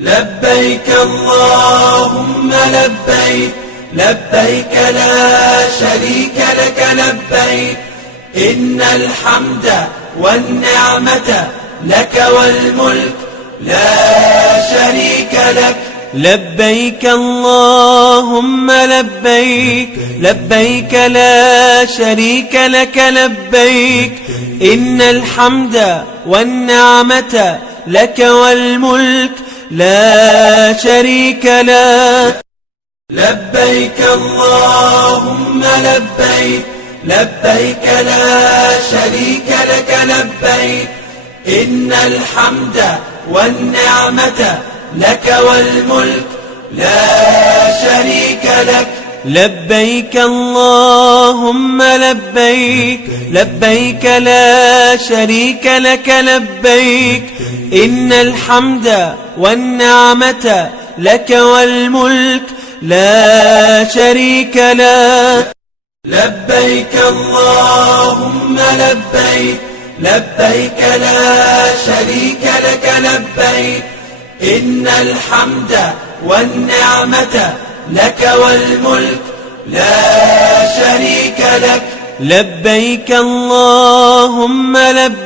لبيك اللهم لبيك، لبيك لا شريك لك لبيك، إن الحمد والنعمة لك والملك لا شريك لك. لبيك اللهم لبيك، لبيك لا شريك لك لبيك، إن الحمد والنعمة لك والملك لا شريك لك. لبيك اللهم لبيك، لبيك لا شريك لك لبيك، إن الحمد والنعمة لك والملك لا شريك لك. لبيك اللهم لبيك، لبيك لا شريك لك لبيك، إن الحمد والنعمة لك والملك لا شريك لك. لبيك اللهم لبيك، لبيك لا شريك لك لبيك، إن الحمد والنعمة لك والملك لا شريك لك. لبيك اللهم لبيك.